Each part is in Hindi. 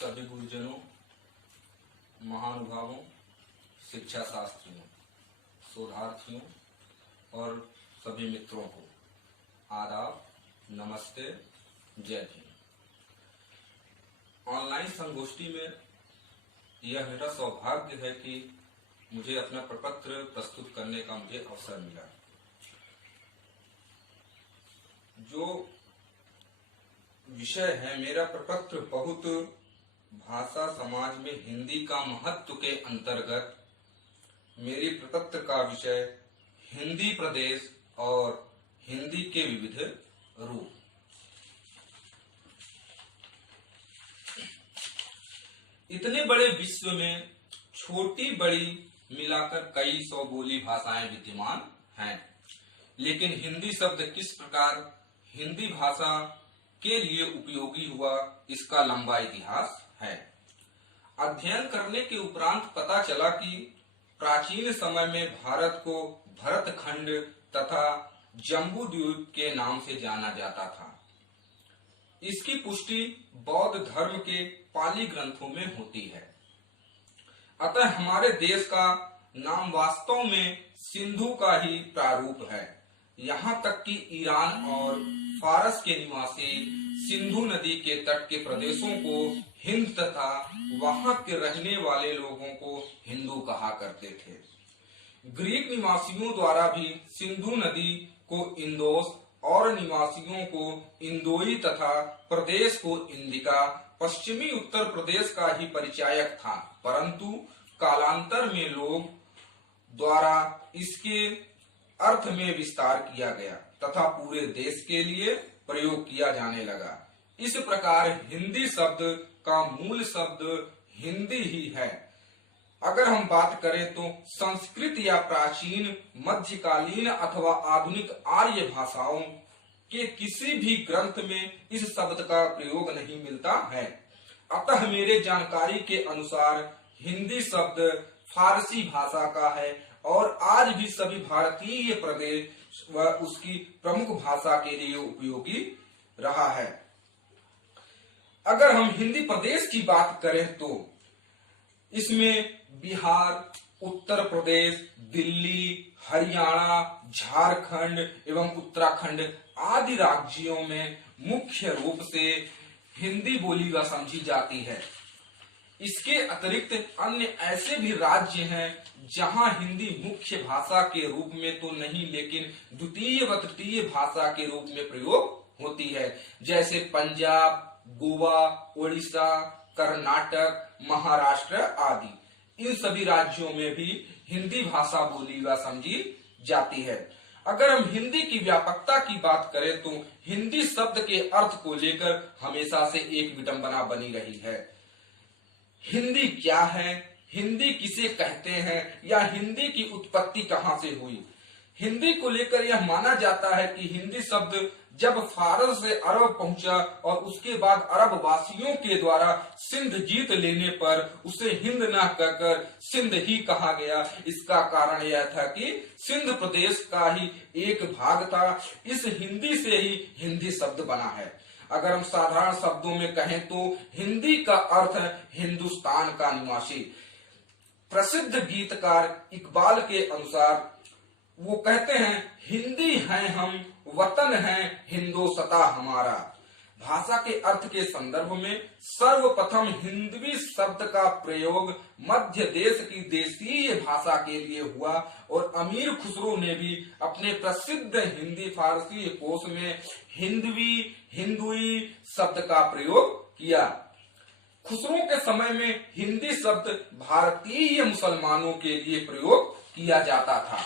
सभी गुरुजनों, महानुभावों, शिक्षा शास्त्रियों, शोधार्थियों और सभी मित्रों को आदाब, नमस्ते, जय हिंद। ऑनलाइन संगोष्ठी में यह मेरा सौभाग्य है कि मुझे अपना प्रपत्र प्रस्तुत करने का मुझे अवसर मिला। जो विषय है मेरा प्रपत्र बहुत भाषा समाज में हिंदी का महत्व के अंतर्गत मेरी प्रपत्र का विषय हिंदी प्रदेश और हिंदी के विविध रूप। इतने बड़े विश्व में छोटी बड़ी मिलाकर कई सौ बोली भाषाएं विद्यमान हैं, लेकिन हिंदी शब्द किस प्रकार हिंदी भाषा के लिए उपयोगी हुआ, इसका लंबा इतिहास है। अध्ययन करने के उपरांत पता चला कि प्राचीन समय में भारत को भरतखंड तथा जम्बू द्वीप के नाम से जाना जाता था। इसकी पुष्टि बौद्ध धर्म के पाली ग्रंथों में होती है। अतः हमारे देश का नाम वास्तव में सिंधु का ही प्रारूप है। यहाँ तक कि ईरान और फारस के निवासी सिंधु नदी के तट के प्रदेशों को हिंद तथा वहां के रहने वाले लोगों को हिंदू कहा करते थे। ग्रीक निवासियों द्वारा भी सिंधु नदी को इंदोस और निवासियों को इंदोई तथा प्रदेश को इंदिका, पश्चिमी उत्तर प्रदेश का ही परिचायक था, परंतु कालांतर में लोग द्वारा इसके अर्थ में विस्तार किया गया तथा पूरे देश के लिए प्रयोग किया जाने लगा। इस प्रकार हिंदी शब्द का मूल शब्द हिंदी ही है। अगर हम बात करें तो संस्कृत या प्राचीन, मध्यकालीन अथवा आधुनिक आर्य भाषाओं के किसी भी ग्रंथ में इस शब्द का प्रयोग नहीं मिलता है। अतः मेरे जानकारी के अनुसार हिंदी शब्द फारसी भाषा का है और आज भी सभी भारतीय प्रदेश व उसकी प्रमुख भाषा के लिए उपयोगी रहा है। अगर हम हिंदी प्रदेश की बात करें तो इसमें बिहार, उत्तर प्रदेश, दिल्ली, हरियाणा, झारखंड एवं उत्तराखंड आदि राज्यों में मुख्य रूप से हिंदी बोली व समझी जाती है। इसके अतिरिक्त अन्य ऐसे भी राज्य हैं जहां हिंदी मुख्य भाषा के रूप में तो नहीं, लेकिन द्वितीय व तृतीय भाषा के रूप में प्रयोग होती है, जैसे पंजाब, गोवा, ओडिशा, कर्नाटक, महाराष्ट्र आदि। इन सभी राज्यों में भी हिंदी भाषा बोली व समझी जाती है। अगर हम हिंदी की व्यापकता की बात करें तो हिंदी शब्द के अर्थ को लेकर हमेशा से एक विडंबना बनी रही है। हिंदी क्या है, हिंदी किसे कहते हैं या हिंदी की उत्पत्ति कहां से हुई। हिंदी को लेकर यह माना जाता है कि हिंदी शब्द जब फारस से अरब पहुंचा और उसके बाद अरब वासियों के द्वारा सिंध जीत लेने पर उसे हिंद न कहकर सिंध ही कहा गया। इसका कारण यह था कि सिंध प्रदेश का ही एक भाग था। इस हिंदी से ही हिंदी शब्द बना है। अगर हम साधारण शब्दों में कहें तो हिंदी का अर्थ है हिंदुस्तान का निवासी। प्रसिद्ध गीतकार इकबाल के अनुसार वो कहते हैं, हिंदी हैं हम, वतन है हिंदोसता हमारा। भाषा के अर्थ के संदर्भ में सर्वप्रथम हिंदवी शब्द का प्रयोग मध्य देश की देशीय भाषा के लिए हुआ और अमीर खुसरो ने भी अपने प्रसिद्ध हिंदी फारसी कोश में हिंदवी, हिंदुई शब्द का प्रयोग किया। खुसरो के समय में हिंदी शब्द भारतीय मुसलमानों के लिए प्रयोग किया जाता था।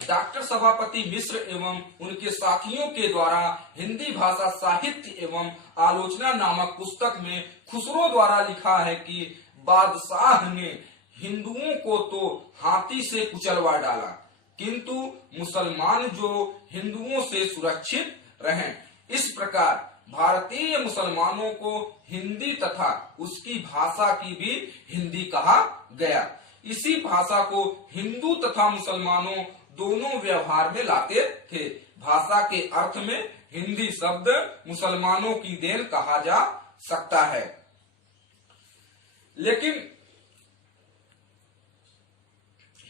डॉक्टर सभापति मिश्र एवं उनके साथियों के द्वारा हिंदी भाषा साहित्य एवं आलोचना नामक पुस्तक में खुसरो द्वारा लिखा है कि बादशाह ने हिंदुओं को तो हाथी से कुचलवा डाला, किंतु मुसलमान जो हिंदुओं से सुरक्षित रहें। इस प्रकार भारतीय मुसलमानों को हिंदी तथा उसकी भाषा की भी हिंदी कहा गया। इसी भाषा को हिंदू तथा मुसलमानों दोनों व्यवहार में लाते थे। भाषा के अर्थ में हिंदी शब्द मुसलमानों की देन कहा जा सकता है। लेकिन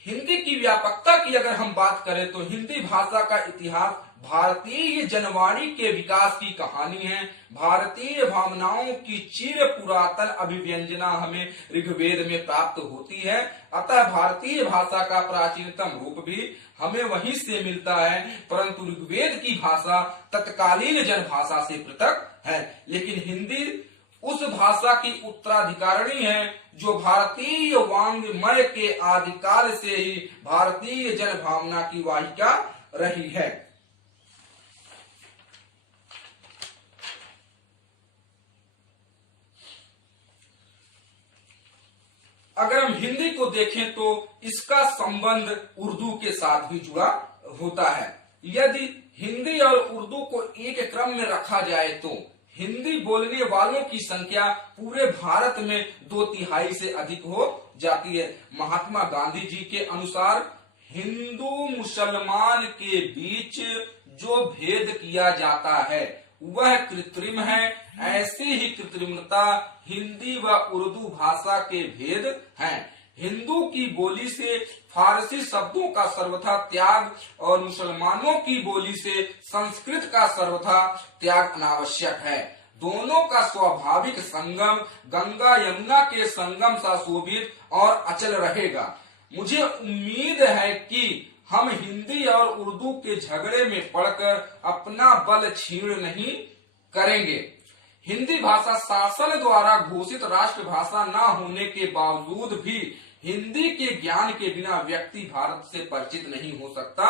हिंदी की व्यापकता की अगर हम बात करें तो हिंदी भाषा का इतिहास भारतीय जनवाणी के विकास की कहानी है। भारतीय भावनाओं की चिर पुरातन अभिव्यंजना हमें ऋग्वेद में प्राप्त होती है। अतः भारतीय भाषा का प्राचीनतम रूप भी हमें वहीं से मिलता है, परंतु ऋग्वेद की भाषा तत्कालीन जनभाषा से पृथक है। लेकिन हिंदी उस भाषा की उत्तराधिकारिणी है जो भारतीय वांग्मय के आदिकाल से ही भारतीय जनभावना की वाहिका रही है। अगर हम हिंदी को देखें तो इसका संबंध उर्दू के साथ भी जुड़ा होता है। यदि हिंदी और उर्दू को एक क्रम में रखा जाए तो हिंदी बोलने वालों की संख्या पूरे भारत में 2/3 से अधिक हो जाती है। महात्मा गांधी जी के अनुसार हिंदू मुसलमान के बीच जो भेद किया जाता है वह कृत्रिम है। ऐसी ही कृत्रिमता हिंदी व उर्दू भाषा के भेद हैं। हिंदू की बोली से फारसी शब्दों का सर्वथा त्याग और मुसलमानों की बोली से संस्कृत का सर्वथा त्याग अनावश्यक है। दोनों का स्वाभाविक संगम गंगा यमुना के संगम सा शोभित और अचल रहेगा। मुझे उम्मीद है कि हम हिंदी और उर्दू के झगड़े में पड़कर अपना बल छीन नहीं करेंगे। हिंदी भाषा शासन द्वारा घोषित राष्ट्रभाषा न होने के बावजूद भी हिंदी के ज्ञान के बिना व्यक्ति भारत से परिचित नहीं हो सकता।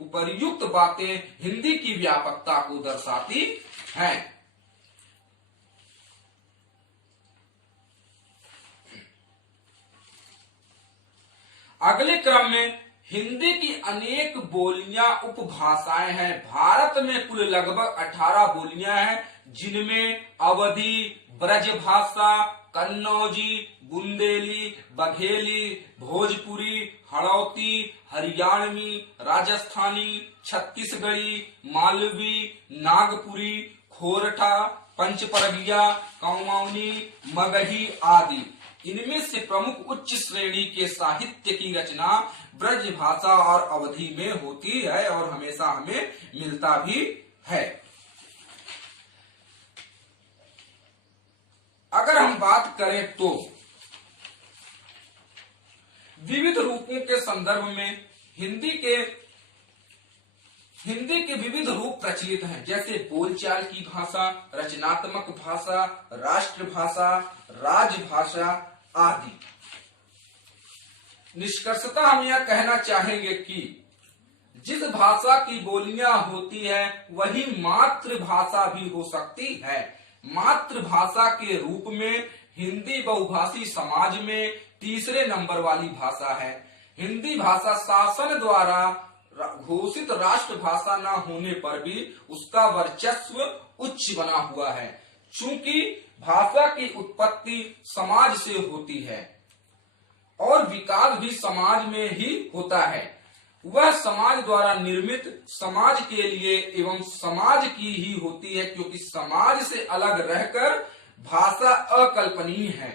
उपर्युक्त बातें हिंदी की व्यापकता को दर्शाती हैं। अगले क्रम में हिंदी की अनेक बोलियां उपभाषाएं हैं। भारत में कुल लगभग 18 बोलियां हैं, जिनमें अवधी, ब्रजभाषा, कन्नौजी, बुंदेली, बघेली, भोजपुरी, हड़ौती, हरियाणवी, राजस्थानी, छत्तीसगढ़ी, मालवी, नागपुरी, खोरठा, पंचपरगिया, कौमाऊनी, मगही आदि। इनमें से प्रमुख उच्च श्रेणी के साहित्य की रचना ब्रज भाषा और अवधी में होती है और हमेशा हमें मिलता भी है। अगर हम बात करें तो विविध रूपों के संदर्भ में हिंदी के विविध रूप प्रचलित हैं, जैसे बोलचाल की भाषा, रचनात्मक भाषा, राष्ट्रभाषा, राजभाषा आदि। निष्कर्षतः हम यह कहना चाहेंगे कि जिस भाषा की बोलियां होती है वही मातृभाषा भी हो सकती है। मातृभाषा के रूप में हिंदी बहुभाषी समाज में तीसरे नंबर वाली भाषा है। हिंदी भाषा शासन द्वारा घोषित राष्ट्रभाषा न होने पर भी उसका वर्चस्व उच्च बना हुआ है। चूंकि भाषा की उत्पत्ति समाज से होती है और विकास भी समाज में ही होता है। वह समाज द्वारा निर्मित समाज के लिए एवं समाज की ही होती है, क्योंकि समाज से अलग रहकर भाषा अकल्पनीय है।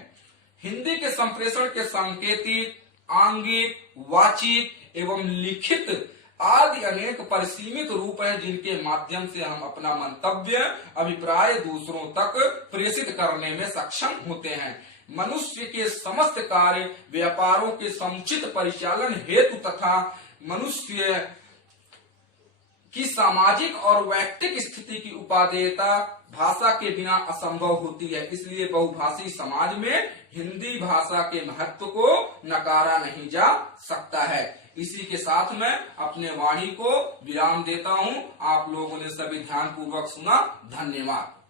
हिंदी के संप्रेषण के सांकेतिक, आंगिक, वाचिक एवं लिखित आदि अनेक परिसीमित रूप हैं, जिनके माध्यम से हम अपना मंतव्य, अभिप्राय दूसरों तक प्रेषित करने में सक्षम होते हैं। मनुष्य के समस्त कार्य व्यापारों के समुचित परिचालन हेतु तथा मनुष्य की सामाजिक और वैयक्तिक स्थिति की उपादेयता भाषा के बिना असंभव होती है। इसलिए बहुभाषी समाज में हिंदी भाषा के महत्व को नकारा नहीं जा सकता है। इसी के साथ मैं अपने वाणी को विराम देता हूँ। आप लोगों ने सभी ध्यान पूर्वक सुना। धन्यवाद।